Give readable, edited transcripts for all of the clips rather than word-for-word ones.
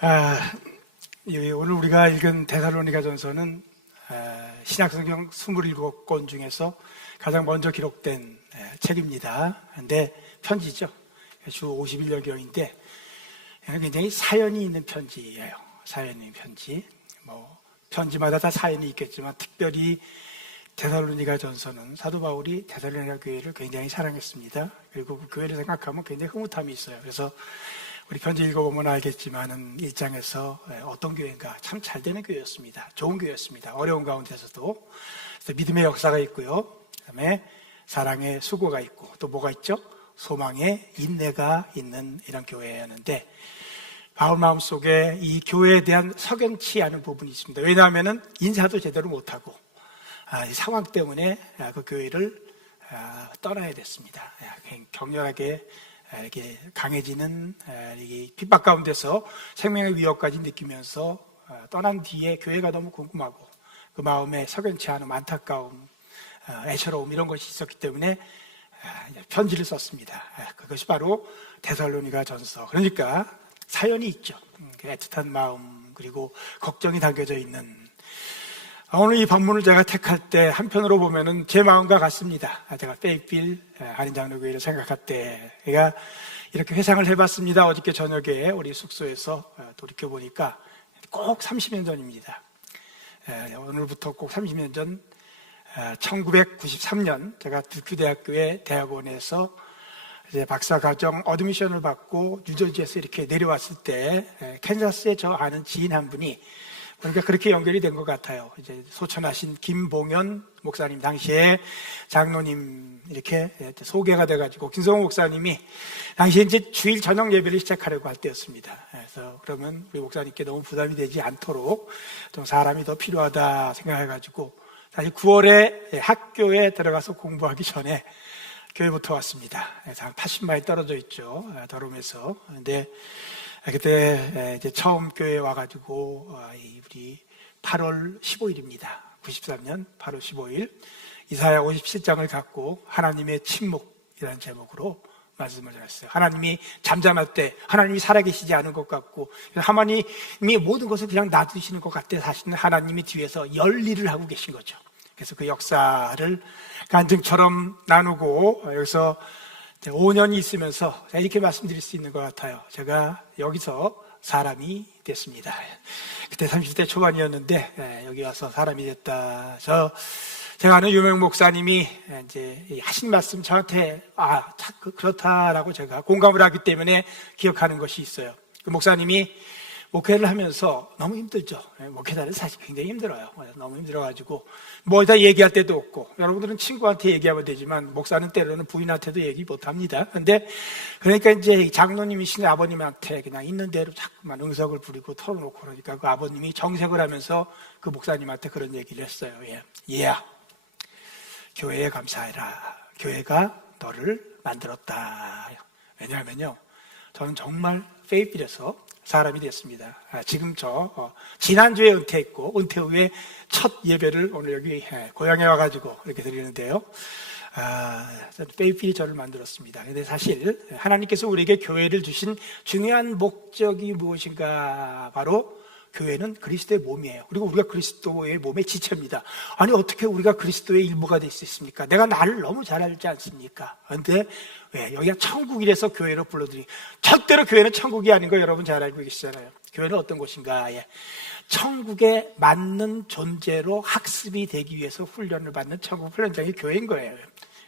아, 오늘 우리가 읽은 데살로니가전서는 신약성경 27권 중에서 가장 먼저 기록된 책입니다. 근데 편지죠. 주 51여경인데 굉장히 사연이 있는 편지예요. 사연이 있는 편지. 편지마다 다 사연이 있겠지만 특별히 데살로니가전서는 사도 바울이 데살로니가 교회를 굉장히 사랑했습니다. 그리고 그 교회를 생각하면 굉장히 흐뭇함이 있어요. 그래서 우리 편지 읽어보면 알겠지만은 1장에서 어떤 교회인가 참 잘 되는 교회였습니다. 좋은 교회였습니다. 어려운 가운데서도. 그래서 믿음의 역사가 있고요. 그다음에 사랑의 수고가 있고 또 뭐가 있죠? 소망의 인내가 있는 이런 교회였는데 바울 마음속에 이 교회에 대한 석연치 않은 부분이 있습니다. 왜냐하면은 인사도 제대로 못하고 이 상황 때문에 그 교회를 떠나야 됐습니다. 격렬하게 이렇게 강해지는 이 핍박 가운데서 생명의 위협까지 느끼면서 떠난 뒤에 교회가 너무 궁금하고 그 마음에 석연치 않은 안타까움, 애처로움 이런 것이 있었기 때문에 편지를 썼습니다. 그것이 바로 데살로니가전서. 그러니까 사연이 있죠. 애틋한 마음 그리고 걱정이 담겨져 있는. 오늘 이 본문을 제가 택할 때 한편으로 보면은 제 마음과 같습니다. 제가 페이필 한인장로교회를 생각할 때 제가 이렇게 회상을 해봤습니다. 어저께 저녁에 우리 숙소에서 돌이켜보니까 꼭 30년 전입니다. 오늘부터 꼭 30년 전 1993년 제가 듀크대학교의 대학원에서 이제 박사과정 어드미션을 받고 뉴저지에서 이렇게 내려왔을 때 캔자스에 저 아는 지인 한 분이 그러니까 그렇게 연결이 된 것 같아요. 이제 소천하신 김봉현 목사님, 당시에 장로님 이렇게 소개가 돼가지고 김성호 목사님이 당시에 이제 주일 저녁 예배를 시작하려고 할 때였습니다. 그래서 그러면 우리 목사님께 너무 부담이 되지 않도록 좀 사람이 더 필요하다 생각해가지고 사실 9월에 학교에 들어가서 공부하기 전에 교회부터 왔습니다. 그래서 한 80마일 떨어져 있죠. 더룸에서. 근데 그때 이제 처음 교회에 와가지고 우리 8월 15일입니다. 93년 8월 15일 이사야 57장을 갖고 하나님의 침묵이라는 제목으로 말씀을 드렸어요. 하나님이 잠잠할 때 하나님이 살아계시지 않은 것 같고 하나님이 모든 것을 그냥 놔두시는 것 같아 사실은 하나님이 뒤에서 열일을 하고 계신 거죠. 그래서 그 역사를 간증처럼 나누고 여기서 5년이 있으면서 이렇게 말씀드릴 수 있는 것 같아요. 제가 여기서 사람이 됐습니다. 그때 30대 초반이었는데 여기 와서 사람이 됐다. 제가 아는 유명 목사님이 이제 하신 말씀 저한테 그렇다라고 제가 공감을 하기 때문에 기억하는 것이 있어요. 그 목사님이 목회를 하면서 너무 힘들죠. 목회자는 사실 굉장히 힘들어요. 너무 힘들어가지고 뭐 다 얘기할 때도 없고 여러분들은 친구한테 얘기하면 되지만 목사는 때로는 부인한테도 얘기 못합니다. 근데 그러니까 이제 장로님이신 아버님한테 그냥 있는 대로 자꾸만 응석을 부리고 털어놓고 그러니까 그 아버님이 정색을 하면서 그 목사님한테 그런 얘기를 했어요. 얘야, 교회에 감사해라. 교회가 너를 만들었다. 왜냐하면요, 저는 정말 페이필에서 사람이 됐습니다. 지금 지난주에 은퇴했고 은퇴 후에 첫 예배를 오늘 여기 고향에 와가지고 이렇게 드리는데요. 페이필이 저를 만들었습니다. 근데 사실 하나님께서 우리에게 교회를 주신 중요한 목적이 무엇인가? 바로 교회는 그리스도의 몸이에요. 그리고 우리가 그리스도의 몸의 지체입니다. 아니 어떻게 우리가 그리스도의 일부가 될 수 있습니까? 내가 나를 너무 잘 알지 않습니까? 그런데 왜 여기가 천국이라서 교회로 불러들이 절대로 교회는 천국이 아닌 거 여러분 잘 알고 계시잖아요. 교회는 어떤 곳인가? 천국에 맞는 존재로 학습이 되기 위해서 훈련을 받는 천국 훈련장이 교회인 거예요.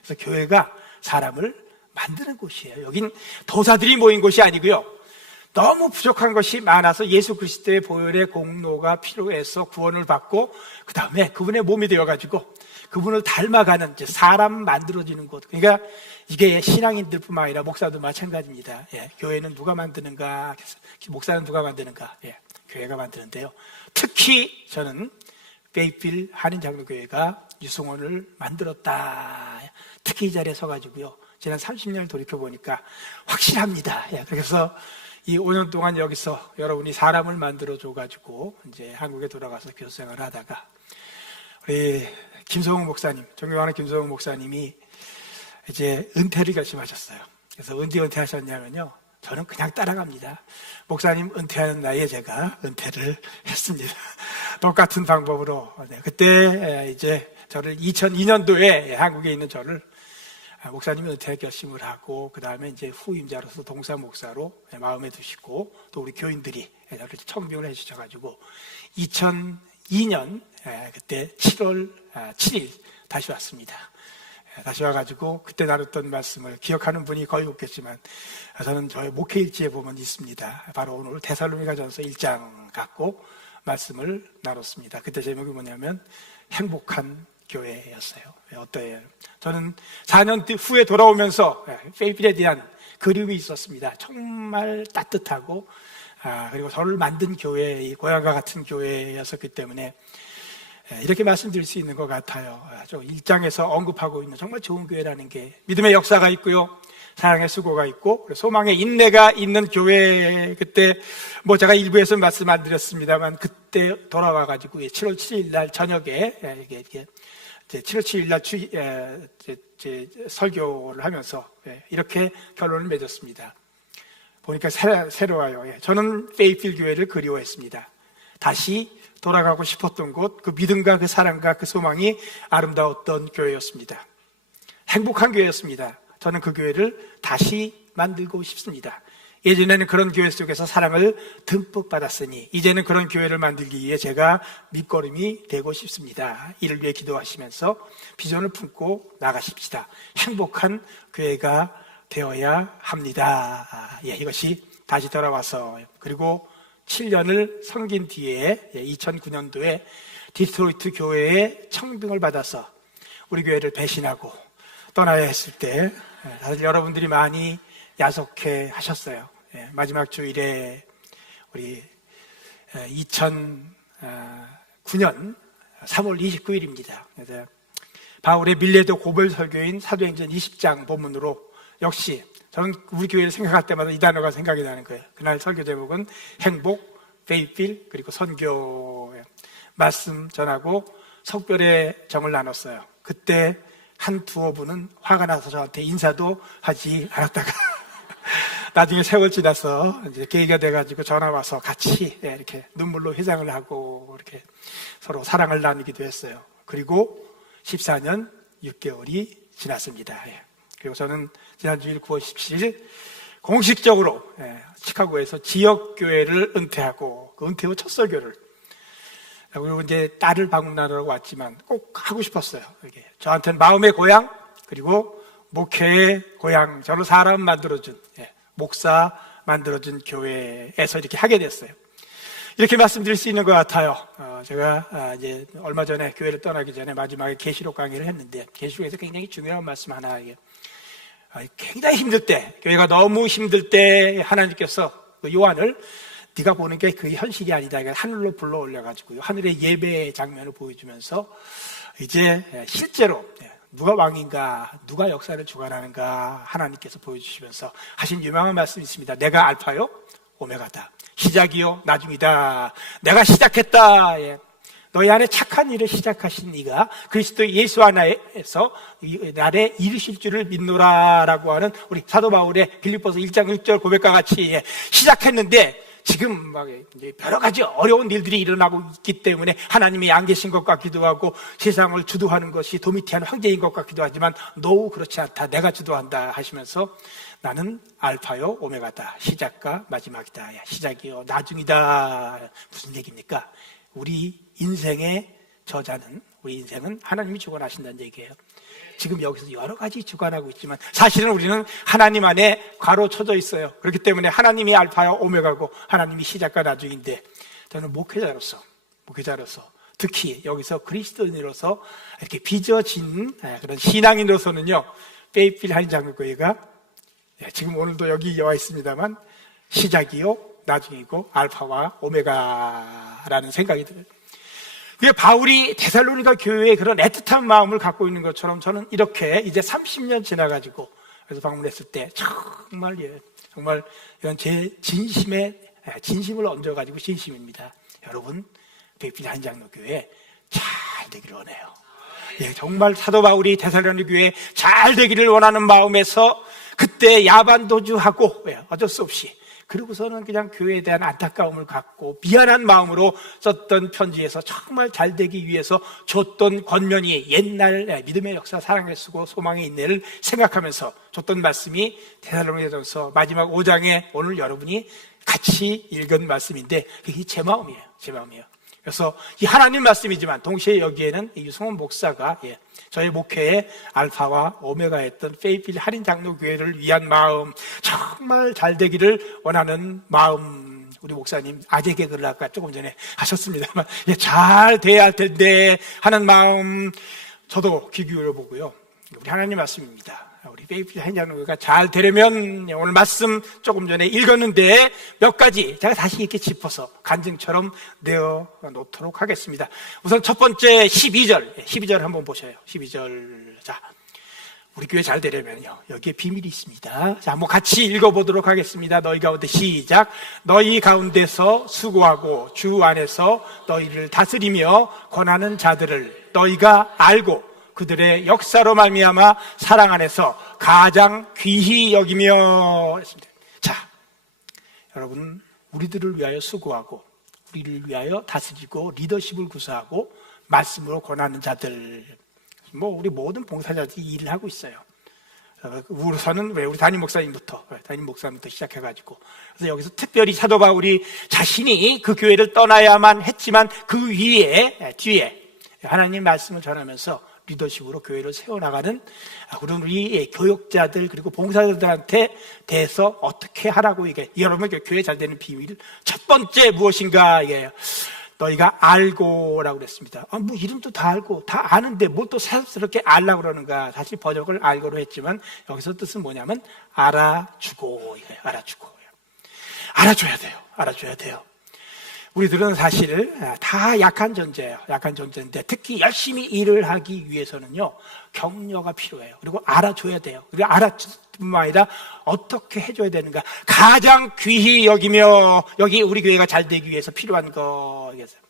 그래서 교회가 사람을 만드는 곳이에요. 여긴 도사들이 모인 곳이 아니고요. 너무 부족한 것이 많아서 예수 그리스도의 보혈의 공로가 필요해서 구원을 받고 그 다음에 그분의 몸이 되어가지고 그분을 닮아가는 사람 만들어지는 곳. 그러니까 이게 신앙인들뿐만 아니라 목사도 마찬가지입니다. 교회는 누가 만드는가? 목사는 누가 만드는가? 교회가 만드는데요. 특히 저는 페이필 한인장로교회가 유승원을 만들었다. 특히 이 자리에 서가지고요. 지난 30년을 돌이켜보니까 확실합니다. 그래서 이 5년 동안 여기서 여러분이 사람을 만들어줘가지고 이제 한국에 돌아가서 교수생활을 하다가 우리 김성훈 목사님, 존경하는 김성훈 목사님이 이제 은퇴를 결심하셨어요. 그래서 언제 은퇴하셨냐면요. 저는 그냥 따라갑니다. 목사님 은퇴하는 나이에 제가 은퇴를 했습니다. 똑같은 방법으로. 그때 이제 저를 2002년도에 한국에 있는 저를 목사님이 은퇴 결심을 하고, 그 다음에 이제 후임자로서 동사 목사로 마음에 두시고, 또 우리 교인들이 저를 청빙을 해주셔가지고 2002년 그때 7월 7일 다시 왔습니다. 다시 와가지고 그때 나눴던 말씀을 기억하는 분이 거의 없겠지만, 저는 저의 목회일지에 보면 있습니다. 바로 오늘 데살로니가전서 1장 갖고 말씀을 나눴습니다. 그때 제목이 뭐냐면 행복한 교회였어요. 어때요? 저는 4년 후에 돌아오면서 페이필에 대한 그리움이 있었습니다. 정말 따뜻하고, 그리고 저를 만든 교회, 이 고향과 같은 교회였었기 때문에 이렇게 말씀드릴 수 있는 것 같아요. 1장에서 언급하고 있는 정말 좋은 교회라는 게 믿음의 역사가 있고요, 사랑의 수고가 있고, 소망의 인내가 있는 교회. 그때 제가 일부에서 말씀 안 드렸습니다만, 그때 돌아와가지고 7월 7일 날 저녁에 7월 7일 날 설교를 하면서 이렇게 결론을 맺었습니다. 보니까 새로워요. 저는 페이필 교회를 그리워했습니다. 다시 돌아가고 싶었던 곳, 그 믿음과 그 사랑과 그 소망이 아름다웠던 교회였습니다. 행복한 교회였습니다. 저는 그 교회를 다시 만들고 싶습니다. 예전에는 그런 교회 속에서 사랑을 듬뿍 받았으니 이제는 그런 교회를 만들기 위해 제가 밑거름이 되고 싶습니다. 이를 위해 기도하시면서 비전을 품고 나가십시다. 행복한 교회가 되어야 합니다. 이것이 다시 돌아와서, 그리고 7년을 섬긴 뒤에 2009년도에 디트로이트 교회에 청빙을 받아서 우리 교회를 배신하고 떠나야 했을 때 다들 여러분들이 많이 야속해 하셨어요. 마지막 주일에 우리 2009년 3월 29일입니다. 그래서 바울의 밀레도 고별 설교인 사도행전 20장 본문으로, 역시 저는 우리 교회를 생각할 때마다 이 단어가 생각이 나는 거예요. 그날 설교 제목은 행복, 페이필, 그리고 선교 말씀 전하고 석별의 정을 나눴어요. 그때 한 두어 분은 화가 나서 저한테 인사도 하지 않았다가 나중에 세월 지나서 이제 계기가 돼가지고 전화 와서 같이 이렇게 눈물로 회상을 하고 이렇게 서로 사랑을 나누기도 했어요. 그리고 14년 6개월이 지났습니다. 그리고 저는 지난 주일 9월 17일 공식적으로 시카고에서 지역교회를 은퇴하고, 그 은퇴 후 첫 설교를, 그리고 이제 딸을 방문하러 왔지만 꼭 하고 싶었어요. 이게 저한테는 마음의 고향, 그리고 목회의 고향, 저를 사람 만들어준, 목사 만들어준 교회에서 이렇게 하게 됐어요. 이렇게 말씀드릴 수 있는 것 같아요. 제가 이제 얼마 전에 교회를 떠나기 전에 마지막에 계시록 강의를 했는데, 계시록에서 굉장히 중요한 말씀 하나, 굉장히 힘들 때, 교회가 너무 힘들 때 하나님께서 요한을 네가 보는 게 그게 현실이 아니다, 하늘로 불러 올려가지고 하늘의 예배 장면을 보여주면서 이제 실제로 누가 왕인가, 누가 역사를 주관하는가 하나님께서 보여주시면서 하신 유명한 말씀이 있습니다. 내가 알파요 오메가다, 시작이요 나중이다. 내가 시작했다. 너희 안에 착한 일을 시작하신 이가 그리스도 예수 안에서 나를 이루실 줄을 믿노라라고 하는 우리 사도 바울의 빌립보서 1장 6절 고백과 같이 시작했는데, 지금 막 여러 가지 어려운 일들이 일어나고 있기 때문에 하나님이 안 계신 것 같기도 하고, 세상을 주도하는 것이 도미티안 황제인 것 같기도 하지만 노우 그렇지 않다, 내가 주도한다 하시면서 나는 알파요 오메가다, 시작과 마지막이다. 시작이요 나중이다. 무슨 얘기입니까? 우리 인생의 저자는, 우리 인생은 하나님이 주관하신다는 얘기예요. 지금 여기서 여러 가지 주관하고 있지만 사실은 우리는 하나님 안에 가로쳐져 있어요. 그렇기 때문에 하나님이 알파와 오메가고 하나님이 시작과 나중인데, 저는 목회자로서 특히 여기서 그리스도인으로서 이렇게 빚어진 그런 신앙인으로서는요, 페이필 한인장로교회가 지금 오늘도 여기 와 있습니다만 시작이요 나중이고 알파와 오메가라는 생각이 들어요. 그게 바울이 데살로니가 교회에 그런 애틋한 마음을 갖고 있는 것처럼, 저는 이렇게 이제 30년 지나가지고 그래서 방문했을 때 정말 이런 제 진심을 얹어가지고 진심입니다. 여러분, 페이필 한인장로교회 잘 되기를 원해요. 정말 사도 바울이 데살로니가 교회에 잘 되기를 원하는 마음에서 그때 야반도주하고 어쩔 수 없이 그리고서는 그냥 교회에 대한 안타까움을 갖고 미안한 마음으로 썼던 편지에서 정말 잘 되기 위해서 줬던 권면이 옛날 믿음의 역사, 사랑의 수고, 소망의 인내를 생각하면서 줬던 말씀이 데살로니가전서 마지막 5장에 오늘 여러분이 같이 읽은 말씀인데 그게 제 마음이에요. 제 마음이에요. 그래서 이 하나님 말씀이지만 동시에 여기에는 유승원 목사가 저희 목회의 알파와 오메가였던 페이필 할인 장로교회를 위한 마음, 정말 잘 되기를 원하는 마음, 우리 목사님 아재 개그를 아까 조금 전에 하셨습니다만 잘 돼야 할 텐데 하는 마음 저도 귀 기울여 보고요. 우리 하나님 말씀입니다. 우리 페이필 할인 장로교회가 잘 되려면 오늘 말씀 조금 전에 읽었는데 몇 가지 제가 다시 이렇게 짚어서 간증처럼 내어 놓도록 하겠습니다. 우선 첫 번째 12절 한번 보셔요. 12절. 자, 우리 교회 잘 되려면요 여기에 비밀이 있습니다. 자, 한번 같이 읽어보도록 하겠습니다. 너희 가운데 시작. 너희 가운데서 수고하고 주 안에서 너희를 다스리며 권하는 자들을 너희가 알고 그들의 역사로 말미암아 사랑 안에서 가장 귀히 여기며 했습니다. 자, 여러분 우리들을 위하여 수고하고 우리를 위하여 다스리고 리더십을 구사하고 말씀으로 권하는 자들, 우리 모든 봉사자들이 일을 하고 있어요. 우선은 우리 담임 목사님부터 시작해가지고 그래서 여기서 특별히 사도 바울이 자신이 그 교회를 떠나야만 했지만 그 뒤에 하나님 말씀을 전하면서 리더십으로 교회를 세워나가는 우리 교역자들 그리고 봉사자들한테 대해서 어떻게 하라고 여러분 교회 잘 되는 비밀 첫 번째 무엇인가 이게요. 너희가 알고라고 그랬습니다. 이름도 다 알고 다 아는데 뭘 또 새롭게 알라고 그러는가. 사실 번역을 알고로 했지만 여기서 뜻은 뭐냐면 알아주고 이거예요. 알아줘야 돼요. 우리들은 사실 다 약한 존재예요. 약한 존재인데 특히 열심히 일을 하기 위해서는요 격려가 필요해요. 그리고 알아줘야 돼요. 그리고 알아뿐만 아니라 어떻게 해줘야 되는가 가장 귀히 여기며 여기 우리 교회가 잘 되기 위해서 필요한 거겠어요.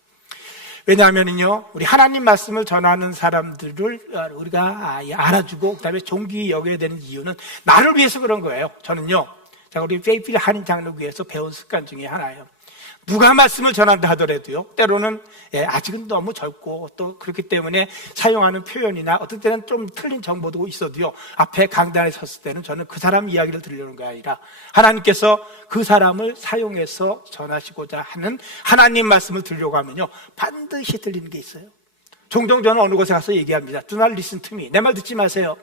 왜냐하면요 우리 하나님 말씀을 전하는 사람들을 우리가 알아주고 그다음에 존귀히 여겨야 되는 이유는 나를 위해서 그런 거예요. 저는요 우리 페이필 한인 장로교회에서 배운 습관 중에 하나예요. 누가 말씀을 전한다 하더라도요 때로는 아직은 너무 젊고 또 그렇기 때문에 사용하는 표현이나 어떤 때는 좀 틀린 정보도 있어도요 앞에 강단에 섰을 때는 저는 그 사람 이야기를 들으려는 게 아니라 하나님께서 그 사람을 사용해서 전하시고자 하는 하나님 말씀을 들으려고 하면요 반드시 들리는 게 있어요. 종종 저는 어느 곳에 가서 얘기합니다. Do not listen to me. 내 말 듣지 마세요.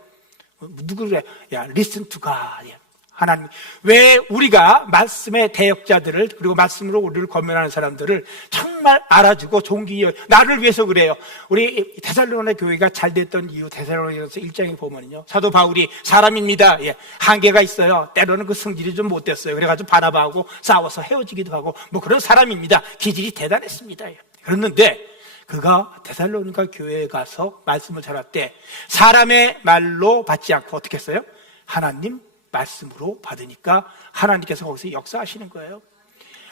누구 그래? Listen to God. 하나님, 왜 우리가 말씀의 대역자들을 그리고 말씀으로 우리를 권면하는 사람들을 정말 알아주고 존귀히 나를 위해서 그래요. 우리 데살로니가 교회가 잘 됐던 이유 데살로니가서 1장에 보면요 사도 바울이 사람입니다. 한계가 있어요. 때로는 그 성질이 좀 못됐어요. 그래가지고 바나바하고 싸워서 헤어지기도 하고 그런 사람입니다. 기질이 대단했습니다. 그랬는데 그가 데살로니가 교회에 가서 말씀을 전할 때 사람의 말로 받지 않고 어떻게 했어요? 하나님 말씀으로 받으니까 하나님께서 거기서 역사하시는 거예요.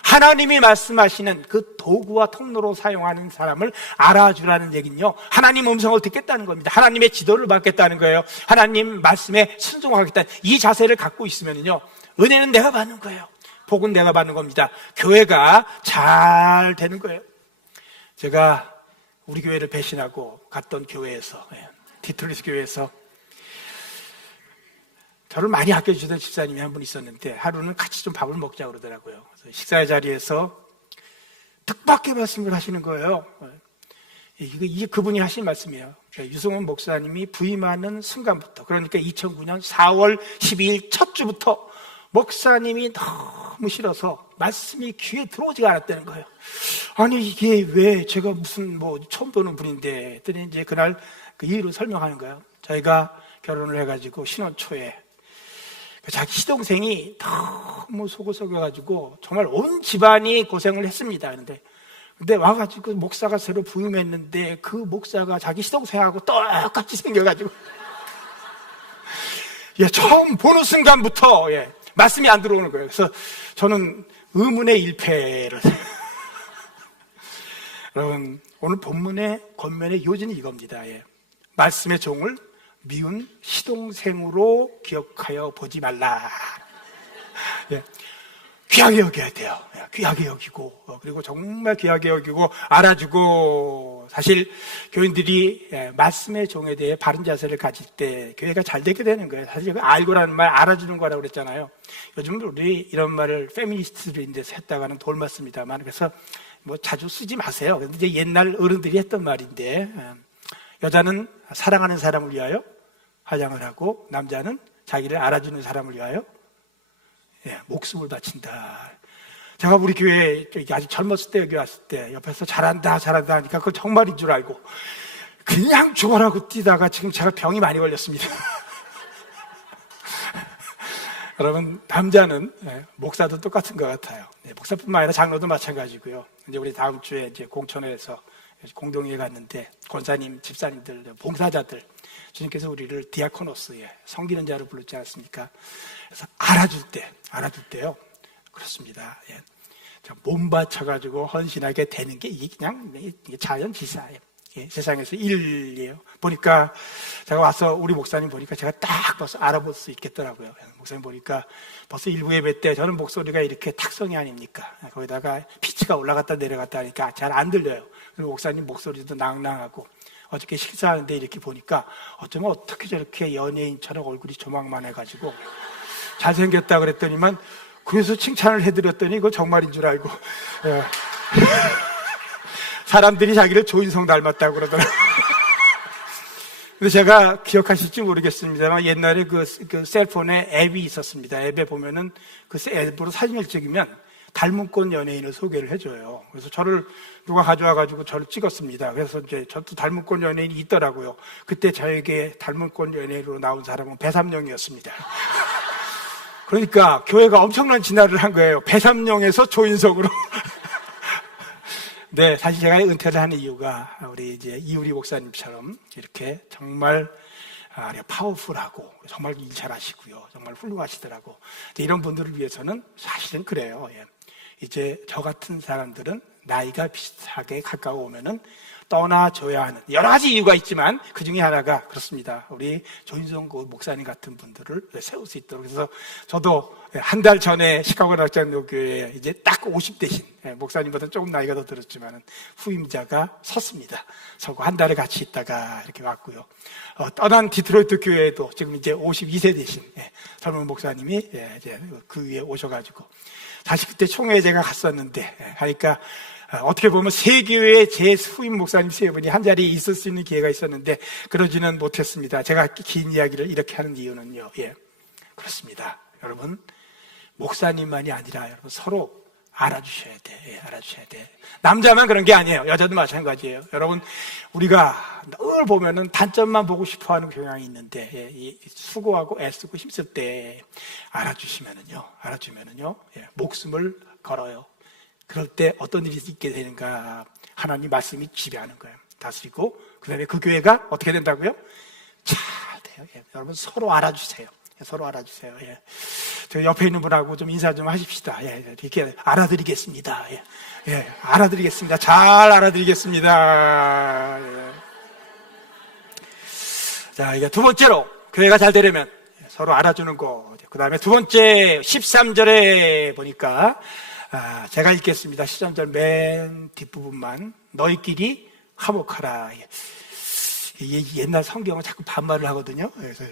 하나님이 말씀하시는 그 도구와 통로로 사용하는 사람을 알아주라는 얘기는요 하나님 음성을 듣겠다는 겁니다. 하나님의 지도를 받겠다는 거예요. 하나님 말씀에 순종하겠다는 이 자세를 갖고 있으면요 은혜는 내가 받는 거예요. 복은 내가 받는 겁니다. 교회가 잘 되는 거예요. 제가 우리 교회를 배신하고 갔던 교회에서 디트로이트 교회에서 저를 많이 아껴주던 집사님이 한 분 있었는데 하루는 같이 좀 밥을 먹자고 그러더라고요. 그래서 식사의 자리에서 뜻밖의 말씀을 하시는 거예요. 이게 그분이 하신 말씀이에요. 유승원 목사님이 부임하는 순간부터 그러니까 2009년 4월 12일 첫 주부터 목사님이 너무 싫어서 말씀이 귀에 들어오지가 않았다는 거예요. 아니 이게 왜 제가 무슨 처음 보는 분인데 했더니 이제 그날 그 이유를 설명하는 거예요. 저희가 결혼을 해가지고 신혼 초에 자기 시동생이 너무 속을 썩여가지고 정말 온 집안이 고생을 했습니다. 근데 와가지고 목사가 새로 부임했는데 그 목사가 자기 시동생하고 똑같이 생겨가지고 처음 보는 순간부터 말씀이 안 들어오는 거예요. 그래서 저는 의문의 일패를 여러분 오늘 본문의 권면의 요지는 이겁니다. 말씀의 종을 미운 시동생으로 기억하여 보지 말라. 예. 귀하게 여겨야 돼요. 귀하게 여기고, 그리고 정말 귀하게 여기고 알아주고. 사실 교인들이 말씀의 종에 대해 바른 자세를 가질 때 교회가 잘 되게 되는 거예요. 사실 알고라는 말 알아주는 거라고 그랬잖아요. 요즘 우리 이런 말을 페미니스트들인데서 했다가는 돌맞습니다만, 그래서 뭐 자주 쓰지 마세요. 근데 이제 옛날 어른들이 했던 말인데, 여자는 사랑하는 사람을 위하여 화장을 하고 남자는 자기를 알아주는 사람을 위하여 목숨을 바친다. 제가 우리 교회 아직 젊었을 때 여기 왔을 때 옆에서 잘한다 하니까 그거 정말인 줄 알고 그냥 죽어라고 뛰다가 지금 제가 병이 많이 걸렸습니다. 여러분, 남자는 목사도 똑같은 것 같아요. 목사뿐만 아니라 장로도 마찬가지고요. 이제 우리 다음 주에 이제 공천회에서 공동회에 갔는데 권사님, 집사님들, 봉사자들, 주님께서 우리를 디아코노스, 섬기는 자로 부르지 않았습니까? 그래서 알아줄 때요. 그렇습니다. 몸 바쳐가지고 헌신하게 되는 게 이게 그냥 자연지사예요. 세상에서 일이에요. 보니까 제가 와서 우리 목사님 보니까 제가 딱 벌써 알아볼 수 있겠더라고요. 목사님 보니까 벌써 일부 예배 때 저는 목소리가 이렇게 탁성이 아닙니까? 거기다가 피치가 올라갔다 내려갔다 하니까 잘 안 들려요. 그리고 목사님 목소리도 낭낭하고 어저께 식사하는데 이렇게 보니까 어쩌면 어떻게 저렇게 연예인처럼 얼굴이 조망만해가지고 잘생겼다 그랬더니만 그래서 칭찬을 해드렸더니 이거 정말인 줄 알고 사람들이 자기를 조인성 닮았다고 그러더라고요. 근데 제가 기억하실지 모르겠습니다만 옛날에 그 셀폰에 앱이 있었습니다. 앱에 보면은 그 앱으로 사진을 찍으면 닮은 꼴 연예인을 소개를 해줘요. 그래서 저를 누가 가져와가지고 저를 찍었습니다. 그래서 이제 저도 닮은 꼴 연예인이 있더라고요. 그때 저에게 닮은 꼴 연예인으로 나온 사람은 배삼룡이었습니다. 그러니까 교회가 엄청난 진화를 한 거예요. 배삼룡에서 조인성으로. 네, 사실 제가 은퇴를 하는 이유가 우리 이제 이우리 목사님처럼 이렇게 정말 파워풀하고 정말 일 잘하시고요. 정말 훌륭하시더라고. 이런 분들을 위해서는 사실은 그래요. 이제 저 같은 사람들은 나이가 비슷하게 가까워오면은 떠나줘야 하는 여러 가지 이유가 있지만 그 중에 하나가 그렇습니다. 우리 조인성 목사님 같은 분들을 세울 수 있도록. 그래서 저도 한 달 전에 시카고 낙장로교회에 이제 딱 50대신 목사님보다는 조금 나이가 더 들었지만 후임자가 섰습니다. 서고 한 달을 같이 있다가 이렇게 왔고요. 떠난 디트로이트 교회에도 지금 이제 52세 되신 젊은 목사님이 이제 그 위에 오셔가지고 사실 그때 총회에 제가 갔었는데 하니까 어떻게 보면 세 교회의 제 후임 목사님 세 분이 한 자리에 있을 수 있는 기회가 있었는데 그러지는 못했습니다. 제가 긴 이야기를 이렇게 하는 이유는요. 그렇습니다. 여러분, 목사님만이 아니라 여러분 서로 알아주셔야 돼. 알아주셔야 돼. 남자만 그런 게 아니에요. 여자도 마찬가지예요. 여러분, 우리가 늘 보면은 단점만 보고 싶어 하는 경향이 있는데, 수고하고 애쓰고 힘쓸 때 알아주시면은요, 목숨을 걸어요. 그럴 때 어떤 일이 있게 되는가? 하나님 말씀이 지배하는 거예요. 다스리고, 그 다음에 그 교회가 어떻게 된다고요? 잘 돼요. 여러분, 서로 알아주세요. 서로 알아주세요. 저 옆에 있는 분하고 좀 인사 좀 하십시다. 이렇게 알아드리겠습니다. 알아드리겠습니다. 잘 알아드리겠습니다. 자, 이게 두 번째로 교회가 잘 되려면 서로 알아주는 거. 그 다음에 두 번째 13절에 보니까 제가 읽겠습니다. 13절 맨 뒷부분만. 너희끼리 화목하라. 옛날 성경은 자꾸 반말을 하거든요. 그래서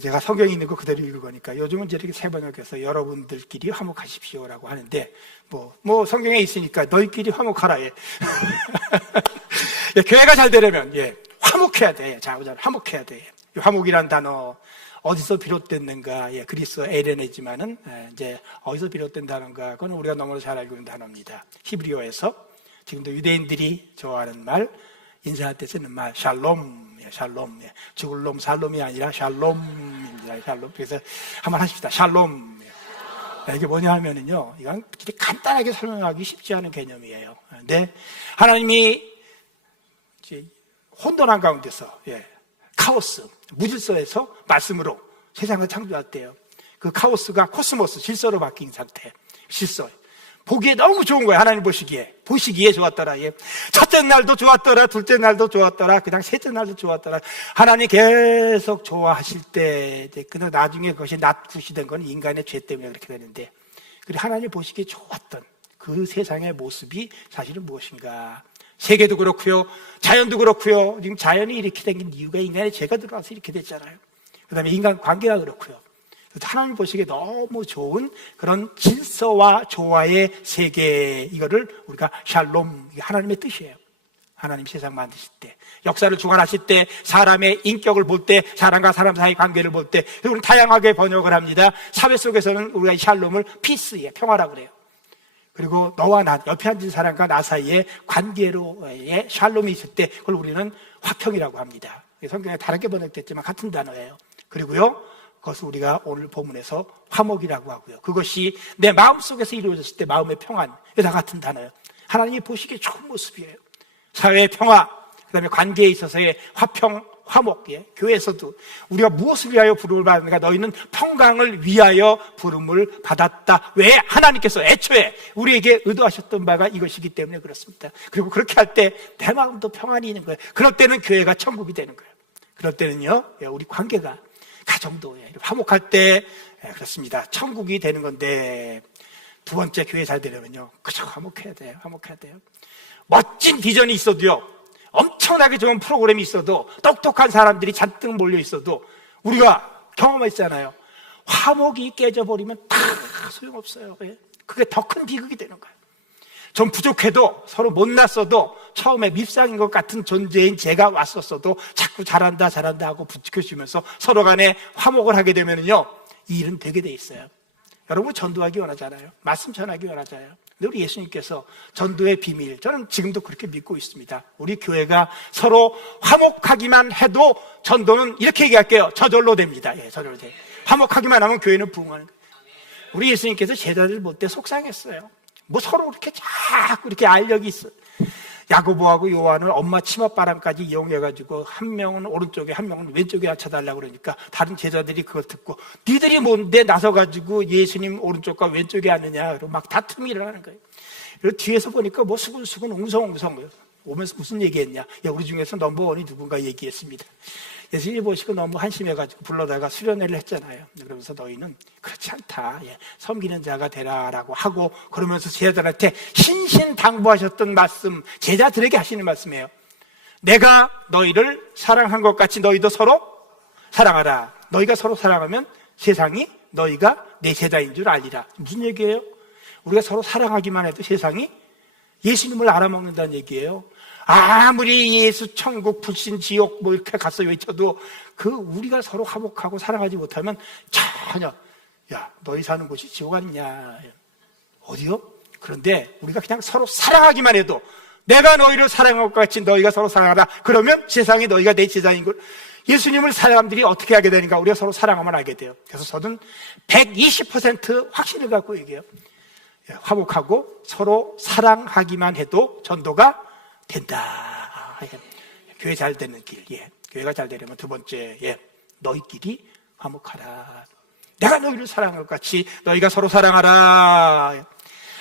제가 성경에 있는 거 그대로 읽을 거니까 요즘은 이렇게 세 번역해서 여러분들끼리 화목하십시오라고 하는데 뭐 성경에 있으니까 너희끼리 화목하라. 교회가 잘 되려면 화목해야 돼. 자, 화목해야 돼. 화목이란 단어 어디서 비롯됐는가? 그리스 에레네지만은 이제 어디서 비롯된 단어인가? 그건 우리가 너무나 잘 알고 있는 단어입니다. 히브리어에서 지금도 유대인들이 좋아하는 말, 인사할 때 쓰는 말, 샬롬, 죽을 놈, 살롬이 아니라 샬롬입니다. 샬롬. 그래서 한번 하십시다. 샬롬. 이게 뭐냐 하면은요, 이건 간단하게 설명하기 쉽지 않은 개념이에요. 근데 하나님이 혼돈한 가운데서, 카오스, 무질서에서 말씀으로 세상을 창조했대요. 그 카오스가 코스모스, 질서로 바뀐 상태. 질서. 보기에 너무 좋은 거예요. 하나님 보시기에 좋았더라. 예. 첫째 날도 좋았더라. 둘째 날도 좋았더라. 그냥 셋째 날도 좋았더라. 하나님 계속 좋아하실 때, 그냥 나중에 그것이 낫굿이 된 건 인간의 죄 때문에 그렇게 되는데, 그리고 하나님 보시기에 좋았던 그 세상의 모습이 사실은 무엇인가? 세계도 그렇고요, 자연도 그렇고요. 지금 자연이 이렇게 생긴 이유가 인간의 죄가 들어와서 이렇게 됐잖아요. 그 다음에 인간 관계가 그렇고요. 하나님 보시기에 너무 좋은 그런 질서와 조화의 세계, 이거를 우리가 샬롬, 이게 하나님의 뜻이에요. 하나님 세상 만드실 때, 역사를 주관하실 때, 사람의 인격을 볼 때, 사람과 사람 사이 관계를 볼 때, 우리는 다양하게 번역을 합니다. 사회 속에서는 우리가 샬롬을 피스에, 평화라고 그래요. 그리고 너와 나, 옆에 앉은 사람과 나 사이에 관계로의 샬롬이 있을 때, 그걸 우리는 화평이라고 합니다. 성경에 다르게 번역됐지만 같은 단어예요. 그리고요, 그것을 우리가 오늘 본문에서 화목이라고 하고요. 그것이 내 마음속에서 이루어졌을 때 마음의 평안, 다 같은 단어예요. 하나님이 보시기에 좋은 모습이에요. 사회의 평화, 그 다음에 관계에 있어서의 화평, 화목. 교회에서도 우리가 무엇을 위하여 부름을 받는가? 너희는 평강을 위하여 부름을 받았다. 왜? 하나님께서 애초에 우리에게 의도하셨던 바가 이것이기 때문에 그렇습니다. 그리고 그렇게 할 때 내 마음도 평안이 있는 거예요. 그럴 때는 교회가 천국이 되는 거예요. 그럴 때는요, 우리 관계가, 가정도 화목할 때 그렇습니다. 천국이 되는 건데, 두 번째, 교회 잘 되려면요, 그저 화목해야 돼요. 화목해야 돼요. 멋진 비전이 있어도요, 엄청나게 좋은 프로그램이 있어도, 똑똑한 사람들이 잔뜩 몰려 있어도, 우리가 경험했잖아요. 화목이 깨져버리면 다 소용없어요. 그게 더 큰 비극이 되는 거예요. 좀 부족해도, 서로 못났어도, 처음에 밉상인 것 같은 존재인 제가 왔었어도 자꾸 잘한다 하고 부추겨주면서 서로 간에 화목을 하게 되면요, 이 일은 되게 돼 있어요. 여러분, 전도하기 원하잖아요. 말씀 전하기 원하잖아요. 근데 우리 예수님께서 전도의 비밀, 저는 지금도 그렇게 믿고 있습니다. 우리 교회가 서로 화목하기만 해도 전도는 이렇게 얘기할게요, 저절로 됩니다. 저절로 돼요. 화목하기만 하면 교회는 부흥하는 거예요. 우리 예수님께서 제자들 볼 때 속상했어요. 뭐 서로 이렇게 자꾸 이렇게 알력이 있어. 야고보하고 요한을 엄마 치맛바람까지 이용해가지고 한 명은 오른쪽에 한 명은 왼쪽에 앉혀달라고 그러니까 다른 제자들이 그걸 듣고, 니들이 뭔데 나서가지고 예수님 오른쪽과 왼쪽에 앉느냐, 그리고 막 다툼이 일어나는 거예요. 그리고 뒤에서 보니까 뭐 수근수근 웅성웅성 오면서 무슨 얘기했냐? 우리 중에서 넘버원이 누군가 얘기했습니다. 예수님이 보시고 너무 한심해가지고 불러다가 수련회를 했잖아요. 그러면서 너희는 그렇지 않다, 섬기는 자가 되라라고 하고, 그러면서 제자들한테 신신당부하셨던 말씀, 제자들에게 하시는 말씀이에요. 내가 너희를 사랑한 것 같이 너희도 서로 사랑하라. 너희가 서로 사랑하면 세상이 너희가 내 제자인 줄 알리라. 무슨 얘기예요? 우리가 서로 사랑하기만 해도 세상이 예수님을 알아먹는다는 얘기예요. 아무리 예수 천국 불신 지옥 뭐 이렇게 가서 외쳐도 우리가 서로 화목하고 사랑하지 못하면 전혀, 너희 사는 곳이 지옥 아니냐, 어디요? 그런데 우리가 그냥 서로 사랑하기만 해도, 내가 너희를 사랑한 것 같이 너희가 서로 사랑하라, 그러면 세상이 너희가 내 제자인 걸, 예수님을 사람들이 어떻게 하게 되는가? 우리가 서로 사랑하면 알게 돼요. 그래서 저는 120% 확신을 갖고 얘기해요. 화목하고 서로 사랑하기만 해도 전도가 된다. 교회 잘 되는 길, 교회가 잘 되려면 두 번째, 너희끼리 화목하라. 내가 너희를 사랑할 것 같이 너희가 서로 사랑하라.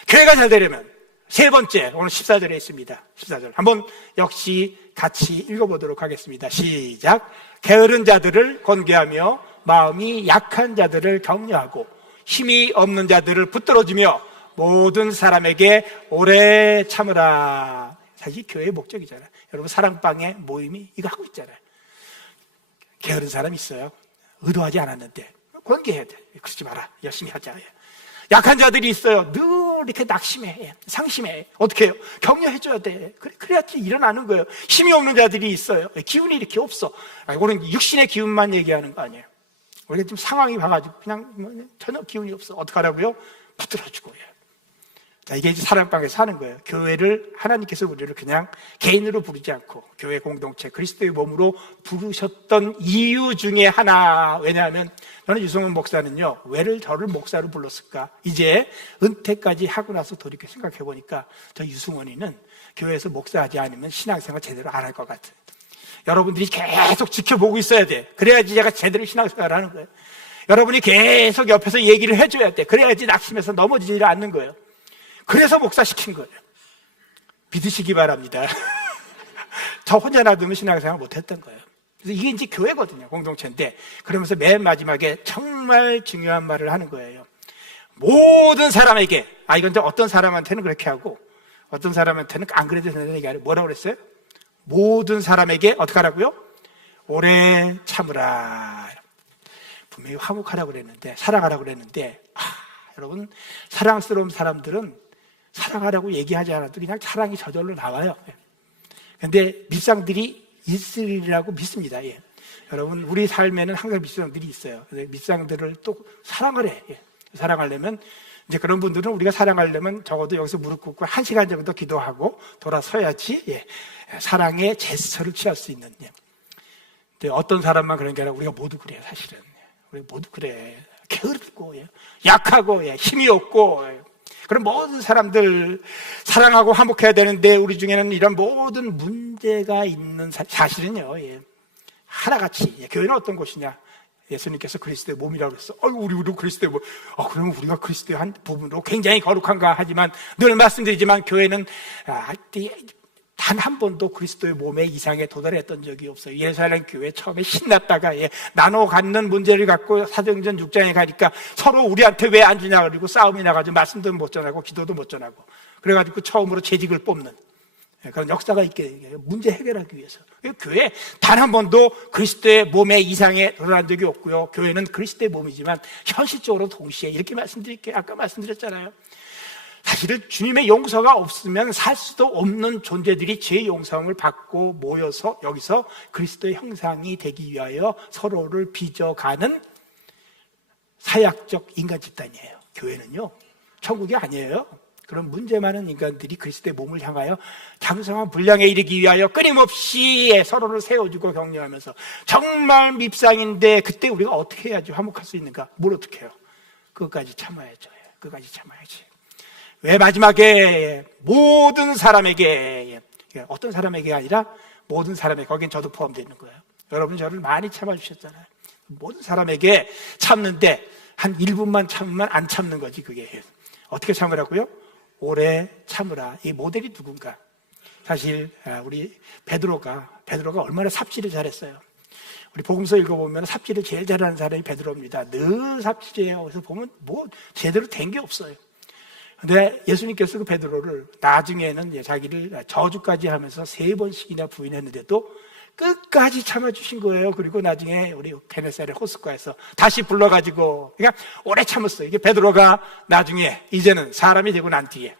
교회가 잘 되려면 세 번째, 오늘 14절에 있습니다. 14절 한번 역시 같이 읽어보도록 하겠습니다. 시작. 게으른 자들을 권계하며 마음이 약한 자들을 격려하고 힘이 없는 자들을 붙들어주며 모든 사람에게 오래 참으라. 사실 교회의 목적이잖아요. 여러분, 사랑방의 모임이 이거 하고 있잖아요. 게으른 사람 있어요. 의도하지 않았는데 권계해야 돼. 그러지 마라. 열심히 하자. 약한 자들이 있어요. 늘 이렇게 낙심해, 상심해. 어떻게 해요? 격려해줘야 돼. 그래야지 일어나는 거예요. 힘이 없는 자들이 있어요. 기운이 이렇게 없어. 이거는 육신의 기운만 얘기하는 거 아니에요. 우리가 지금 상황이 봐가지고 그냥 전혀 기운이 없어. 어떡하라고요? 붙들어주고. 자, 이게 이제 사랑방에서 하는 거예요. 교회를, 하나님께서 우리를 그냥 개인으로 부르지 않고 교회 공동체, 그리스도의 몸으로 부르셨던 이유 중에 하나. 왜냐하면 저는 유승훈 목사는요, 왜 저를 목사로 불렀을까? 이제 은퇴까지 하고 나서 돌이켜 생각해 보니까 저 유승훈이는 교회에서 목사하지 않으면 신앙생활 제대로 안 할 것 같아요. 여러분들이 계속 지켜보고 있어야 돼. 그래야지 제가 제대로 신앙생활을 하는 거예요. 여러분이 계속 옆에서 얘기를 해줘야 돼. 그래야지 낙심해서 넘어지지 않는 거예요. 그래서 목사시킨 거예요. 믿으시기 바랍니다. 저 혼자 놔두면 신앙생활 못했던 거예요. 그래서 이게 이제 교회거든요. 공동체인데. 그러면서 맨 마지막에 정말 중요한 말을 하는 거예요. 모든 사람에게, 이건 이제 어떤 사람한테는 그렇게 하고 어떤 사람한테는 안 그래도 되는 얘기 아니에요. 뭐라고 그랬어요? 모든 사람에게 어떻게 하라고요? 오래 참으라. 분명히 화목하라고 그랬는데, 사랑하라고 그랬는데, 여러분, 사랑스러운 사람들은 사랑하라고 얘기하지 않아도 그냥 사랑이 저절로 나와요. 그런데 밉상들이 있으리라고 믿습니다. 예. 여러분, 우리 삶에는 항상 밉상들이 있어요. 밉상들을 또 사랑하래. 예. 사랑하려면, 이제 그런 분들은 우리가 사랑하려면 적어도 여기서 무릎 꿇고 1시간 정도 기도하고 돌아서야지, 예. 사랑의 제스처를 취할 수 있는. 예. 근데 어떤 사람만 그런 게 아니라 우리가 모두 그래요, 사실은. 우리 모두 그래. 게으르고, 예. 약하고, 예. 힘이 없고, 예. 그럼 모든 사람들 사랑하고 화목해야 되는데 우리 중에는 이런 모든 문제가 있는 사실은요, 예. 하나같이, 예. 교회는 어떤 곳이냐? 예수님께서 그리스도의 몸이라고 했어. 우리도 그리스도의 몸. 그러면 우리가 그리스도의 한 부분으로 굉장히 거룩한가 하지만 늘 말씀드리지만 교회는 단 한 번도 그리스도의 몸의 이상에 도달했던 적이 없어요. 예루살렘 교회 처음에 신났다가 나눠 갖는 문제를 갖고 사도행전 6장에 가니까 서로 우리한테 왜 안 주냐 그러고 싸움이 나가지고 말씀도 못 전하고 기도도 못 전하고 그래가지고 처음으로 재직을 뽑는 그런 역사가 있게 문제 해결하기 위해서. 교회 단 한 번도 그리스도의 몸의 이상에 도달한 적이 없고요. 교회는 그리스도의 몸이지만 현실적으로 동시에 이렇게 말씀드릴게요. 아까 말씀드렸잖아요. 사실은 주님의 용서가 없으면 살 수도 없는 존재들이 죄의 용서를 받고 모여서 여기서 그리스도의 형상이 되기 위하여 서로를 빚어가는 사약적 인간 집단이에요. 교회는요, 천국이 아니에요. 그런 문제 많은 인간들이 그리스도의 몸을 향하여 장성한 분량에 이르기 위하여 끊임없이 서로를 세워주고 격려하면서 정말 밉상인데 그때 우리가 어떻게 해야지 화목할 수 있는가? 뭘 어떻게 해요? 그것까지 참아야죠. 그것까지 참아야지. 왜 마지막에 모든 사람에게, 어떤 사람에게 아니라 모든 사람에게, 거긴 저도 포함되어 있는 거예요. 여러분 저를 많이 참아주셨잖아요. 모든 사람에게 참는데 한 1분만 참으면 안 참는 거지. 그게 어떻게 참으라고요? 오래 참으라. 이 모델이 누군가? 사실 우리 베드로가 얼마나 삽질을 잘했어요. 우리 복음서 읽어보면 삽질을 제일 잘하는 사람이 베드로입니다. 늘 삽질이에요. 그래서 보면 뭐 제대로 된 게 없어요. 근데 예수님께서 그 베드로를 나중에는 자기를 저주까지 하면서 3번씩이나 부인했는데도 끝까지 참아주신 거예요. 그리고 나중에 우리 게네사렛 호숫가에서 다시 불러가지고 그냥 오래 참았어요. 이게 베드로가 나중에 이제는 사람이 되고 난 뒤에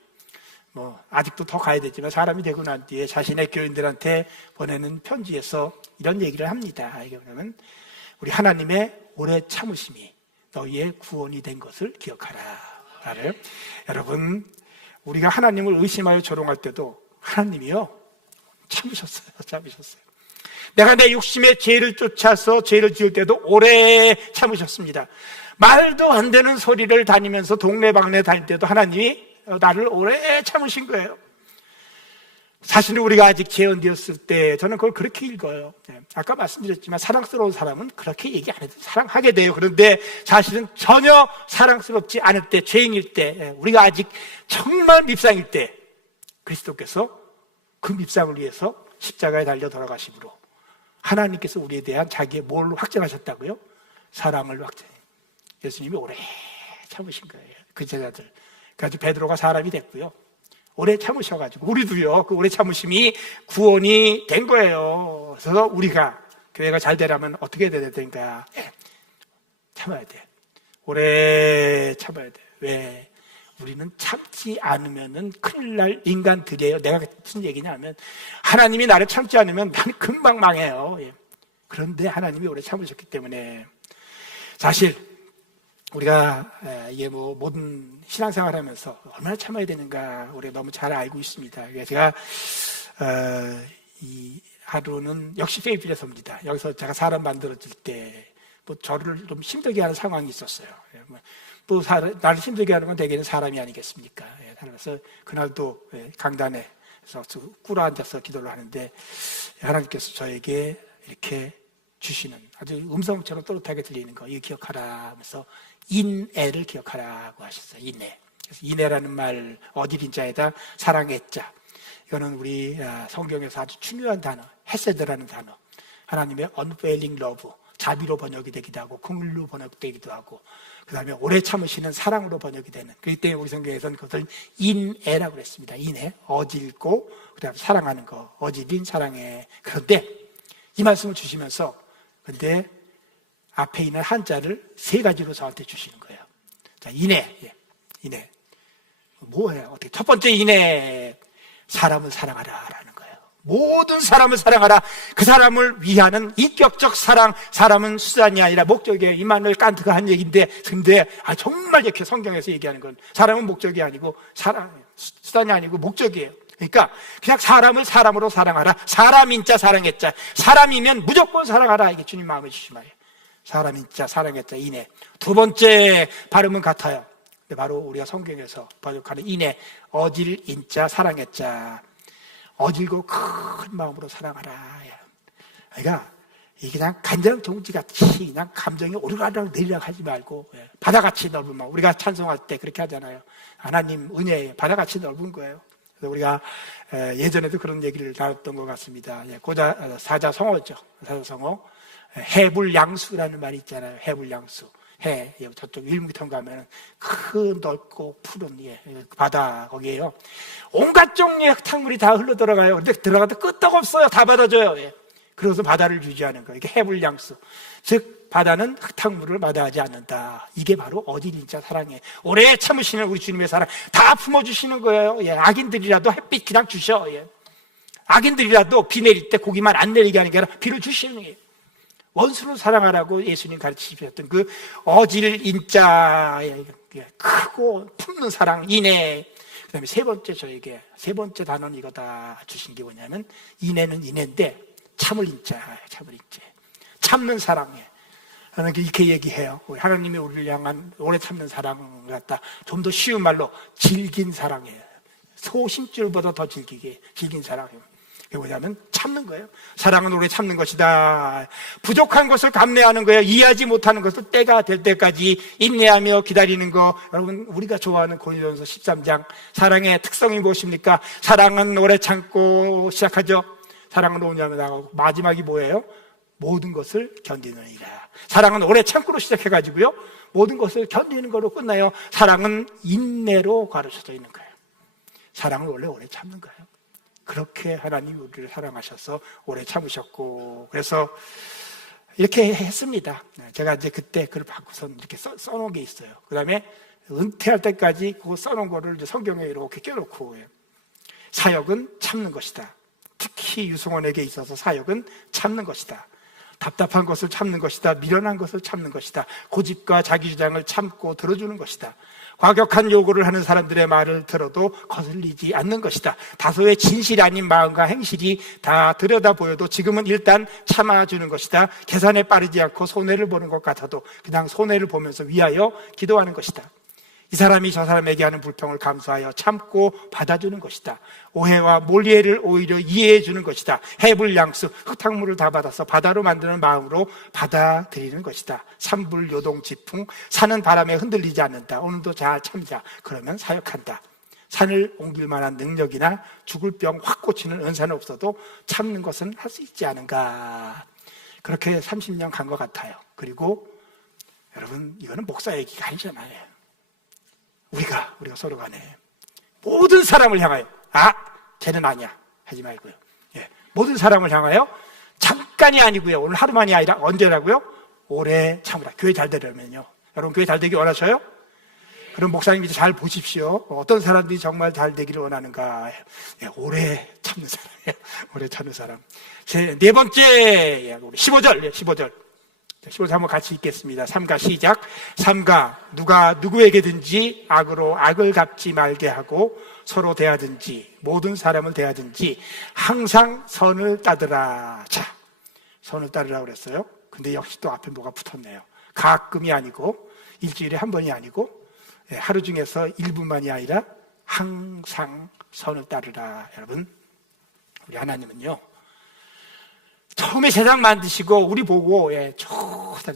아직도 더 가야 되지만 사람이 되고 난 뒤에 자신의 교인들한테 보내는 편지에서 이런 얘기를 합니다. 이게 뭐냐면 우리 하나님의 오래 참으심이 너희의 구원이 된 것을 기억하라. 여러분, 우리가 하나님을 의심하여 조롱할 때도 하나님이요 참으셨어요. 내가 내 욕심의 죄를 쫓아서 죄를 지을 때도 오래 참으셨습니다. 말도 안 되는 소리를 다니면서 동네방네 다닐 때도 하나님이 나를 오래 참으신 거예요. 사실은 우리가 아직 재혼되었을 때 저는 그걸 그렇게 읽어요. 아까 말씀드렸지만 사랑스러운 사람은 그렇게 얘기 안 해도 사랑하게 돼요. 그런데 사실은 전혀 사랑스럽지 않을 때, 죄인일 때, 우리가 아직 정말 밉상일 때 그리스도께서 그 밉상을 위해서 십자가에 달려 돌아가심으로 하나님께서 우리에 대한 자기의 뭘 확증하셨다고요? 사랑을 확증. 예수님이 오래 참으신 거예요. 그 제자들. 그래서 베드로가 사람이 됐고요. 오래 참으셔가지고 우리도요, 그 오래 참으심이 구원이 된 거예요. 그래서 우리가 교회가 잘 되려면 어떻게 해야 되는가? 참아야 돼. 오래 참아야 돼. 왜? 우리는 참지 않으면은 큰일 날 인간들이에요. 내가 무슨 얘기냐면 하나님이 나를 참지 않으면 나는 금방 망해요. 그런데 하나님이 오래 참으셨기 때문에 사실 우리가 이게 모든 신앙생활 하면서 얼마나 참아야 되는가 우리가 너무 잘 알고 있습니다. 제가 이 하루는 역시 페이필에서입니다. 여기서 제가 사람 만들어질 때 저를 좀 힘들게 하는 상황이 있었어요. 또 나를 힘들게 하는 건 대개는 사람이 아니겠습니까? 그래서 그날도 강단에서 꿇어 앉아서 기도를 하는데 하나님께서 저에게 이렇게 주시는 아주 음성처럼 또렷하게 들리는 거 이거 기억하라 하면서 인애를 기억하라고 하셨어요. 인애. 그래서 인애라는 말 어딜 인자에다 사랑의 자, 이거는 우리 성경에서 아주 중요한 단어, 헤세드라는 단어, 하나님의 unfailing love, 자비로 번역이 되기도 하고 긍휼로 번역되기도 하고, 그 다음에 오래 참으시는 사랑으로 번역이 되는, 그렇기 때문에 우리 성경에서는 그것을 인애라고 그랬습니다. 인애, 어질고 그 다음에 사랑하는 거, 어질인 사랑해. 그런데 이 말씀을 주시면서 근데 앞에 있는 한자를 세 가지로 저한테 주시는 거예요. 자, 인애, 인애. 뭐예요? 어떻게? 첫 번째 인애, 사람을 사랑하라라는 거예요. 모든 사람을 사랑하라. 그 사람을 위하는 인격적 사랑. 사람은 수단이 아니라 목적이에요. 이마누엘 칸트가 한 얘기인데, 근데 정말 이렇게 성경에서 얘기하는 건 사람은 목적이 아니고 수단이 아니고 목적이에요. 그러니까 그냥 사람을 사람으로 사랑하라. 사람인자 사랑했자. 사람이면 무조건 사랑하라. 이게 주님 마음을 주신 말이에요. 사람인자 사랑했자 인애. 두 번째 발음은 같아요. 바로 우리가 성경에서 번역하는 인애, 어질 인자 사랑했자. 어질고 큰 마음으로 사랑하라. 그러니까 이게 그냥 간장 종지같이 그냥 감정이 오르가락 내리락 하지 말고 바다같이 넓은 마음. 우리가 찬송할 때 그렇게 하잖아요. 하나님 은혜에 바다같이 넓은 거예요. 그래서 우리가 예전에도 그런 얘기를 나눴던 것 같습니다. 사자성어죠. 사자성어. 해불양수라는 말이 있잖아요. 해불양수. 해, 저쪽 일무기통 가면은 큰 넓고 푸른 바다 거기에요. 온갖 종류의 흙탕물이 다 흘러 들어가요. 근데 들어가도 끄떡없어요. 다 받아줘요. 그래서 바다를 유지하는 거예요. 이게 해불양수. 즉 바다는 흙탕물을 마다하지 않는다. 이게 바로 어질인자 사랑이에요. 오래 참으시는 우리 주님의 사랑 다 품어주시는 거예요. 악인들이라도 햇빛 그냥 주셔. 악인들이라도 비 내릴 때 고기만 안 내리게 하는 게 아니라 비를 주시는 거예요. 원수를 사랑하라고 예수님 가르치셨던 그 어질인자의 크고 품는 사랑, 인애. 그 다음에 세 번째 단어는 이거다 주신 게 뭐냐면, 인애는 인애인데 참을 인자, 참을 인자. 참는 사랑에. 저는 이렇게 얘기해요. 하나님이 우리를 향한 오래 참는 사랑을 갖다 좀 더 쉬운 말로 질긴 사랑이에요. 소심줄보다 더 질긴 사랑이에요. 그게 뭐냐면 참는 거예요. 사랑은 오래 참는 것이다. 부족한 것을 감내하는 거예요. 이해하지 못하는 것을 때가 될 때까지 인내하며 기다리는 거. 여러분, 우리가 좋아하는 고린도전서 13장 사랑의 특성이 무엇입니까? 사랑은 오래 참고 시작하죠. 사랑은 오냐면 나가고 마지막이 뭐예요? 모든 것을 견디느니라. 사랑은 오래 참고로 시작해가지고요, 모든 것을 견디는 거로 끝나요. 사랑은 인내로 가르쳐져 있는 거예요. 사랑은 원래 오래 참는 거예요. 그렇게 하나님이 우리를 사랑하셔서 오래 참으셨고, 그래서 이렇게 했습니다. 제가 이제 그때 그걸 바꾸선 이렇게 써놓은 게 있어요. 그 다음에 은퇴할 때까지 그거 써놓은 거를 이제 성경에 이렇게 껴놓고, 사역은 참는 것이다. 특히 유승원에게 있어서 사역은 참는 것이다. 답답한 것을 참는 것이다. 미련한 것을 참는 것이다. 고집과 자기 주장을 참고 들어주는 것이다. 과격한 요구를 하는 사람들의 말을 들어도 거슬리지 않는 것이다. 다소의 진실이 아닌 마음과 행실이 다 들여다 보여도 지금은 일단 참아주는 것이다. 계산에 빠르지 않고 손해를 보는 것 같아도 그냥 손해를 보면서 위하여 기도하는 것이다. 이 사람이 저 사람에게 하는 불평을 감수하여 참고 받아주는 것이다. 오해와 몰이해를 오히려 이해해 주는 것이다. 해불양수, 흙탕물을 다 받아서 바다로 만드는 마음으로 받아들이는 것이다. 산불요동지풍, 산은 바람에 흔들리지 않는다. 오늘도 잘 참자. 그러면 사역한다. 산을 옮길 만한 능력이나 죽을 병 확 고치는 은사는 없어도 참는 것은 할 수 있지 않은가. 그렇게 30년 간 것 같아요. 그리고 여러분, 이거는 목사 얘기가 아니잖아요. 우리가 서로 간에 모든 사람을 향하여, 쟤는 아니야 하지 말고요. 모든 사람을 향하여 잠깐이 아니고요, 오늘 하루만이 아니라 언제라고요? 오래 참으라. 교회 잘 되려면요. 여러분, 교회 잘 되기 원하셔요? 그럼 목사님 이제 잘 보십시오. 어떤 사람들이 정말 잘 되기를 원하는가. 오래 참는 사람이에요. 오래 참는 사람. 네 번째, 우리 15절. 15절 한번 같이 읽겠습니다. 3가 시작. 3가 누가 누구에게든지 악으로 악을 갚지 말게 하고 서로 대하든지 모든 사람을 대하든지 항상 선을 따르라. 자, 선을 따르라고 그랬어요. 근데 역시 또 앞에 뭐가 붙었네요. 가끔이 아니고 일주일에 한 번이 아니고 하루 중에서 1분만이 아니라 항상 선을 따르라. 여러분, 우리 하나님은요, 처음에 세상 만드시고 우리 보고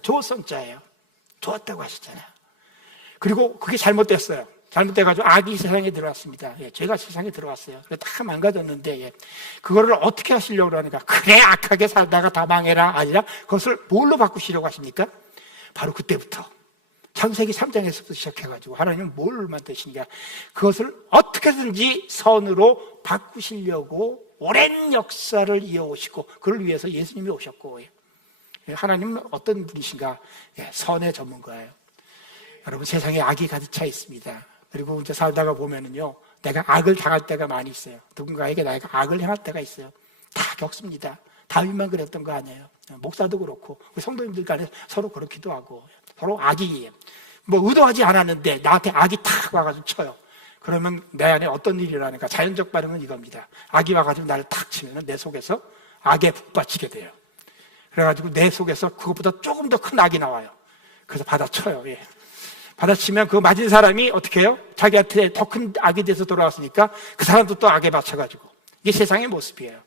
좋았자예요. 좋았다고 하셨잖아요. 그리고 그게 잘못됐어요. 잘못돼가지고 악이 세상에 들어왔습니다. 예, 죄가 세상에 들어왔어요. 그래서 다 망가졌는데, 예, 그거를 어떻게 하시려고 하는가? 그래, 악하게 살다가 다 망해라. 아니라 그것을 뭘로 바꾸시려고 하십니까? 바로 그때부터. 창세기 3장에서부터 시작해가지고 하나님은 뭘 만드시냐? 그것을 어떻게든지 선으로 바꾸시려고 오랜 역사를 이어오시고, 그걸 위해서 예수님이 오셨고, 하나님은 어떤 분이신가? 예, 선의 전문가예요. 여러분, 세상에 악이 가득 차 있습니다. 그리고 이제 살다가 보면은요, 내가 악을 당할 때가 많이 있어요. 누군가에게 내가 악을 행할 때가 있어요. 다 겪습니다. 다윗만 그랬던 거 아니에요. 목사도 그렇고, 성도님들 간에 서로 그렇기도 하고, 서로 악이, 뭐 의도하지 않았는데 나한테 악이 탁 와가지고 쳐요. 그러면 내 안에 어떤 일이 일어나는가? 자연적 반응은 이겁니다. 악이 와가지고 나를 탁 치면 내 속에서 악에 북받치게 돼요. 그래가지고 내 속에서 그것보다 조금 더 큰 악이 나와요. 그래서 받아쳐요. 예. 받아치면 그 맞은 사람이 어떻게 해요? 자기한테 더 큰 악이 돼서 돌아왔으니까 그 사람도 또 악에 맞춰가지고. 이게 세상의 모습이에요.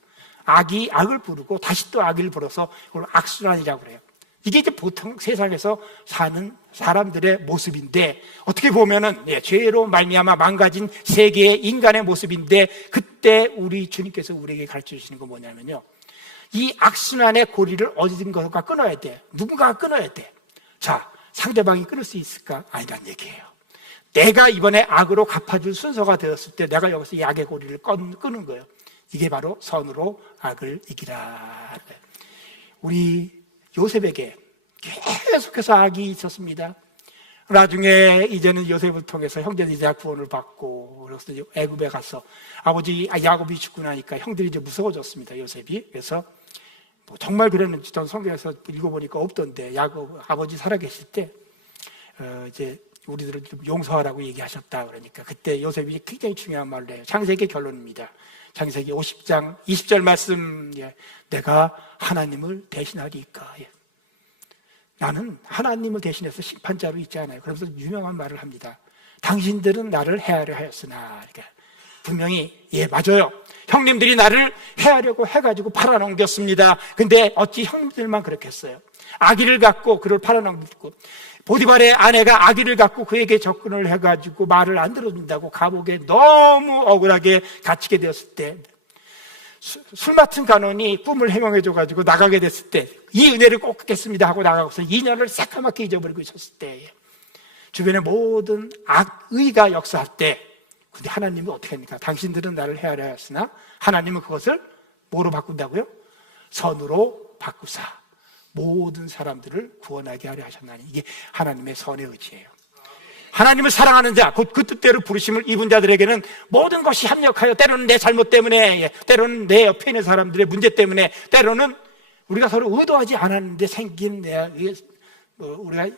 악이 악을 부르고 다시 또 악을 불어서 그걸 악순환이라고 그래요. 이게 이제 보통 세상에서 사는 사람들의 모습인데, 어떻게 보면은, 예, 죄로 말미암아 망가진 세계의 인간의 모습인데, 그때 우리 주님께서 우리에게 가르쳐 주시는 건 뭐냐면요, 이 악순환의 고리를 어디든가 끊어야 돼. 누군가가 끊어야 돼. 자, 상대방이 끊을 수 있을까? 아니란 얘기예요. 내가 이번에 악으로 갚아줄 순서가 되었을 때 내가 여기서 이 악의 고리를 끊는 거예요. 이게 바로 선으로 악을 이기라. 우리 요셉에게 계속해서 악이 있었습니다. 나중에 이제는 요셉을 통해서 형제들이 다 구원을 받고, 그래서 애굽에 가서 아버지 야곱이 죽고 나니까 형들이 이제 무서워졌습니다. 요셉이. 그래서 뭐 정말 그랬는지 전 성경에서 읽어보니까 없던데, 야곱 아버지 살아계실 때 이제 우리들을 좀 용서하라고 얘기하셨다 그러니까 그때 요셉이 굉장히 중요한 말을 해요. 창세기 결론입니다. 창세기 50장 20절 말씀, 예, 내가 하나님을 대신하리까. 예. 나는 하나님을 대신해서 심판자로 있지 않아요. 그러면서 유명한 말을 합니다. 당신들은 나를 해하려 하였으나. 그러니까 분명히, 예, 맞아요. 형님들이 나를 해하려고 해가지고 팔아넘겼습니다. 근데 어찌 형님들만 그렇게 했어요. 아기를 갖고 그를 팔아넘겼고, 보디발의 아내가 아기를 갖고 그에게 접근을 해가지고 말을 안 들어준다고 감옥에 너무 억울하게 갇히게 되었을 때, 술 맡은 간원이 꿈을 해명해줘가지고 나가게 됐을 때, 이 은혜를 꼭 갚겠습니다 하고 나가고서 2년을 새까맣게 잊어버리고 있었을 때, 주변의 모든 악의가 역사할 때, 근데 하나님은 어떻게 합니까? 당신들은 나를 헤아려 하였으나 하나님은 그것을 뭐로 바꾼다고요? 선으로 바꾸사 모든 사람들을 구원하게 하려 하셨나니. 이게 하나님의 선의 의지예요. 하나님을 사랑하는 자, 곧 그 뜻대로 부르심을 입은 자들에게는 모든 것이 합력하여, 때로는 내 잘못 때문에, 때로는 내 옆에 있는 사람들의 문제 때문에, 때로는 우리가 서로 의도하지 않았는데 생긴 우리가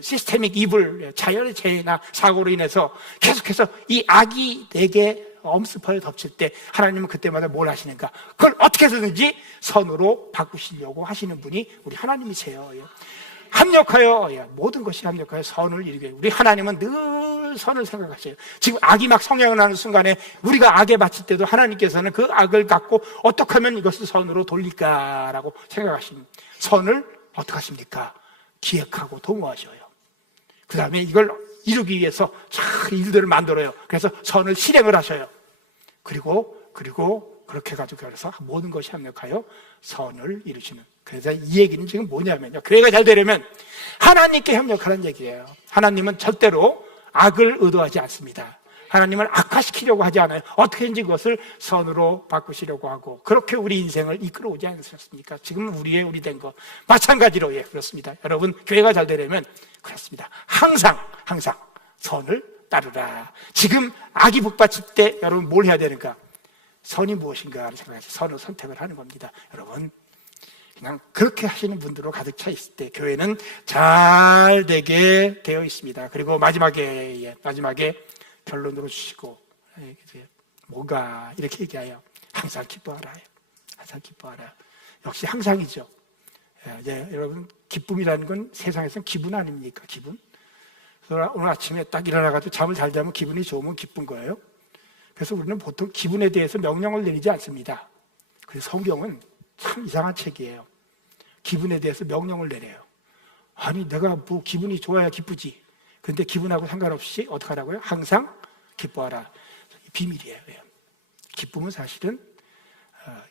시스테믹 이불, 자연의 재해나 사고로 인해서 계속해서 이 악이 내게 엄습하여 덮칠 때 하나님은 그때마다 뭘 하시는가? 그걸 어떻게 해서든지 선으로 바꾸시려고 하시는 분이 우리 하나님이세요. 합력하여, 모든 것이 합력하여 선을 이루게. 우리 하나님은 늘 선을 생각하세요. 지금 악이 막 성향을 하는 순간에 우리가 악에 바칠 때도 하나님께서는 그 악을 갖고 어떻게 하면 이것을 선으로 돌릴까라고 생각하십니다. 선을 어떻게 하십니까? 기획하고 도모하셔요. 그 다음에 이걸 이루기 위해서 잘 일들을 만들어요. 그래서 선을 실행을 하셔요. 그리고 그렇게 해가지고 그래서 모든 것이 합력하여 선을 이루시는. 그래서 이 얘기는 지금 뭐냐면요, 교회가 잘 되려면 하나님께 협력하는 얘기예요. 하나님은 절대로 악을 의도하지 않습니다. 하나님을 악화시키려고 하지 않아요. 어떻게든지 그것을 선으로 바꾸시려고 하고, 그렇게 우리 인생을 이끌어오지 않으셨습니까? 지금 우리 된 거 마찬가지로, 예, 그렇습니다. 여러분, 교회가 잘 되려면 그렇습니다. 항상 선을 따르라. 지금 악이 북받칠 때 여러분 뭘 해야 되는가? 선이 무엇인가를 생각해서 선을 선택을 하는 겁니다. 여러분, 그냥 그렇게 하시는 분들로 가득 차 있을 때 교회는 잘 되게 되어 있습니다. 그리고 마지막에 결론으로 주시고, 뭐가 이렇게 얘기해요. 항상 기뻐하라. 항상 기뻐하라. 역시 항상이죠. 이제 여러분, 기쁨이라는 건 세상에서는 기분 아닙니까? 기분. 오늘 아침에 딱 일어나가지고 잠을 잘 자면 기분이 좋으면 기쁜 거예요. 그래서 우리는 보통 기분에 대해서 명령을 내리지 않습니다. 그래서 성경은 참 이상한 책이에요. 기분에 대해서 명령을 내려요. 아니, 내가 뭐 기분이 좋아야 기쁘지. 그런데 기분하고 상관없이 어떻게 하라고요? 항상 기뻐하라. 비밀이에요. 기쁨은 사실은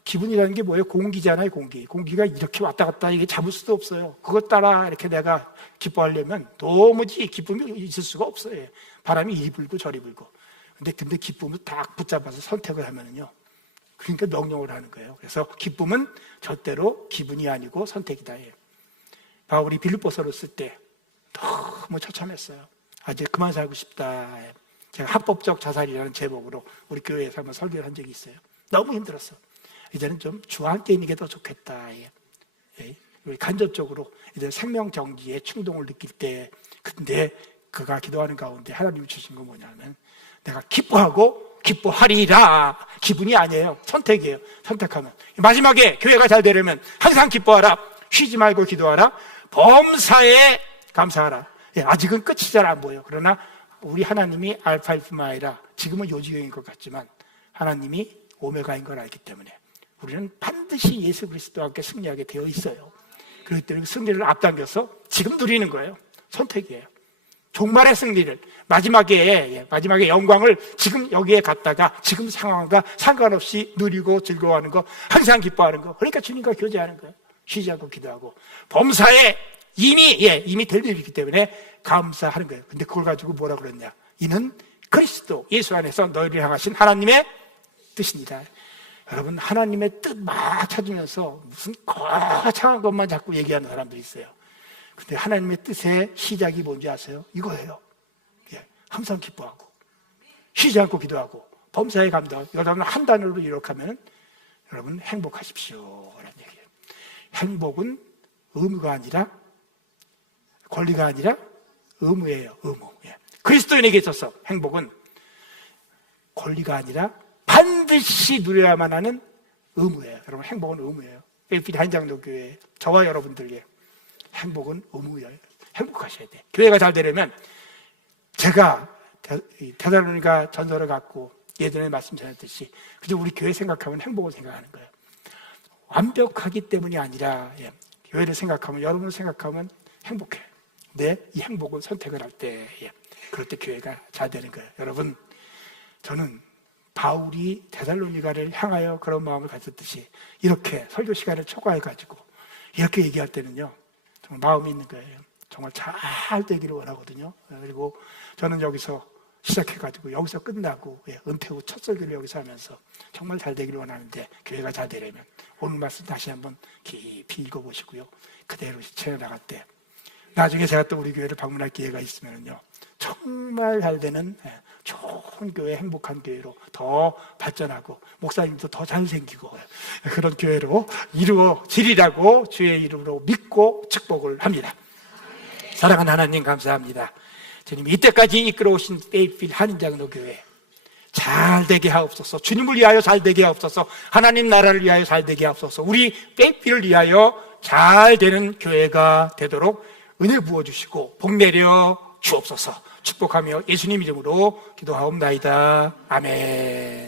기분이라는 게 뭐예요? 공기잖아요. 공기가 이렇게 왔다 갔다 이게 잡을 수도 없어요. 그것 따라 이렇게 내가 기뻐하려면 도무지 기쁨이 있을 수가 없어요. 바람이 이리 불고 저리 불고. 근데 기쁨을 딱 붙잡아서 선택을 하면은요, 그러니까 명령을 하는 거예요. 그래서 기쁨은 절대로 기분이 아니고 선택이다. 바울이 빌립보서를 쓸 때 너무 처참했어요. 이제 그만 살고 싶다. 제가 합법적 자살이라는 제목으로 우리 교회에서 한번 설교를 한 적이 있어요. 너무 힘들었어. 이제는 좀 주와 함께 있는 게 더 좋겠다. 우리 간접적으로 이제 생명 정지에 충동을 느낄 때, 근데 그가 기도하는 가운데 하나님이 주신 건 뭐냐면, 내가 기뻐하고 기뻐하리라. 기분이 아니에요. 선택이에요. 선택하면. 마지막에 교회가 잘 되려면 항상 기뻐하라. 쉬지 말고 기도하라. 범사에 감사하라. 아직은 끝이 잘 안 보여요. 그러나 우리 하나님이 알파일 뿐만 아니라 지금은 요지경인 것 같지만 하나님이 오메가인 걸 알기 때문에 우리는 반드시 예수 그리스도와 함께 승리하게 되어 있어요. 그렇기 때문에 승리를 앞당겨서 지금 누리는 거예요. 선택이에요. 종말의 승리를, 마지막에 영광을 지금 여기에 갔다가 지금 상황과 상관없이 누리고 즐거워하는 거, 항상 기뻐하는 거. 그러니까 주님과 교제하는 거예요. 쉬지 않고 기도하고 범사에 이미 될 일이기 때문에 감사하는 거예요. 근데 그걸 가지고 뭐라 그랬냐? 이는 그리스도 예수 안에서 너희를 향하신 하나님의 뜻입니다. 여러분, 하나님의 뜻 막 찾으면서 무슨 거창한 것만 자꾸 얘기하는 사람들이 있어요. 근데 하나님의 뜻의 시작이 뭔지 아세요? 이거예요. 항상 기뻐하고 쉬지 않고 기도하고 범사에 감사하고. 여러분, 한 단어로 기록하면 여러분 행복하십시오 라는 얘기예요. 행복은 의무가 아니라 권리가 아니라 의무예요. 의무. 그리스도인에게 있어서 행복은 권리가 아니라 반드시 누려야만 하는 의무예요. 여러분, 행복은 의무예요. 필리핀 한장로교회 저와 여러분들에게 행복은 의무예요. 행복하셔야 돼. 교회가 잘 되려면, 제가 데살로니가 전서를 갖고 예전에 말씀 전했듯이 그저 우리 교회 생각하면 행복을 생각하는 거예요. 완벽하기 때문이 아니라 교회를 생각하면, 여러분을 생각하면 행복해. 근데 이 행복을 선택을 할 때, 그럴 때 교회가 잘 되는 거예요. 여러분, 저는 바울이 데살로니가를 향하여 그런 마음을 가졌듯이 이렇게 설교 시간을 초과해가지고 이렇게 얘기할 때는요, 정말 마음이 있는 거예요. 정말 잘 되기를 원하거든요. 그리고 저는 여기서 시작해가지고 여기서 끝나고 은퇴 후 첫 설교를 여기서 하면서 정말 잘 되기를 원하는데, 교회가 잘 되려면 오늘 말씀 다시 한번 깊이 읽어보시고요, 그대로 채워나갈 때 나중에 제가 또 우리 교회를 방문할 기회가 있으면요, 정말 잘 되는 좋은 교회, 행복한 교회로 더 발전하고 목사님도 더 잘생기고 그런 교회로 이루어지리라고 주의 이름으로 믿고 축복을 합니다. 사랑하는 하나님, 감사합니다. 주님, 이때까지 이끌어오신 페이필 한인장로교회 잘 되게 하옵소서. 주님을 위하여 잘 되게 하옵소서. 하나님 나라를 위하여 잘 되게 하옵소서. 우리 페이필을 위하여 잘 되는 교회가 되도록 은혜 부어주시고 복 내려 주옵소서. 축복하며 예수님 이름으로 기도하옵나이다. 아멘.